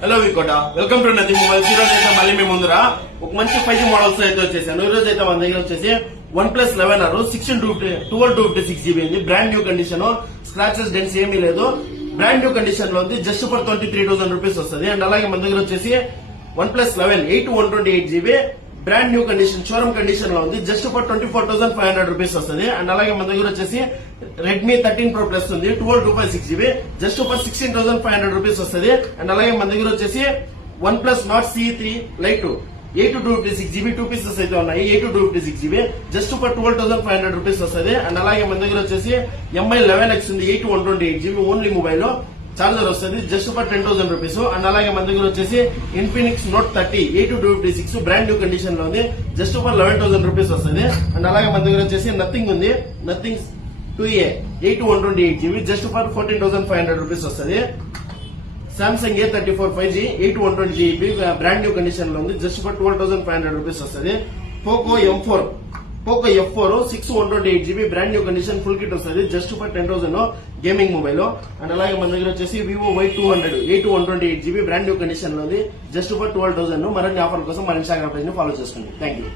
Hello V Kota, welcome to nothing mobiles. ఈ రోజు అయితే మళ్ళీ మీ ముందర ఒక మంచి 5G మోడల్స్ అయితే వచ్చేసాను. ఈ రోజు అయితే మన దగ్గర వచ్చేసి OnePlus 11 12/256GB ఉంది. Brand new condition, scratches dense ఏమీ లేదు. బ్రాండ్ న్యూ కండిషన్ లో ఉంది. జస్ట్ ఫర్ 23,000 రూపీస్ వస్తుంది. అండ్ అలాగే మన దగ్గర వచ్చేసి OnePlus 11 8/128GB brand new condition, showroom condition లో ఉంది. జస్ట్ ఫర్ 24,500 రూపీస్ వస్తుంది. అండ్ అలాగే మన దగ్గర వచ్చేసి Redmi 13 Pro Plus ఉంది. 12/256GB జస్ట్ ఫర్ 16,500 రూపీస్ వస్తుంది. అండ్ అలాగే మన దగ్గర వచ్చేసి OnePlus Nord CE3 Lite 8/256GB 2 pieces అయితే ఉన్నాయి. 8/256GB జస్ట్ ఫర్ 12,500 రూపీస్ వస్తుంది. అండ్ అలాగే మన దగ్గర వచ్చేసి MI 11X ఉంది. 8/128GB ఓన్లీ మొబైల్, చార్జర్ వస్తుంది. Just for 10,000 rupees. అండ్ అలాగే మన దగ్గర వచ్చేసి Infinix Note 30 8/256 brand new condition లో ఉంది. జస్ట్ ఫర్ 11,000 రూపీస్ వస్తుంది. అండ్ అలాగే మన దగ్గర వచ్చేసి నథింగ్ ఉంది. Nothing 2A 8/128GB just for 14,500 rupees వస్తుంది. Samsung A34 5G 8/120GB brand new condition లో ఉంది. జస్ట్ ఫర్ 12,500 రూపీస్ వస్తుంది. Poco F4 6/128GB brand new condition full kit వస్తుంది. Just for 10,000 gaming mobile. And అలాగే మన దగ్గర వచ్చేసి Vivo Y200 8/128GB brand new condition లో ఉంది. Just for 12,000. మరిన్ని ఆఫర్ కోసం మన ఇన్స్టాగ్రామ్ పేజ్ ని ఫాలో చేసుకోండి. Thank you.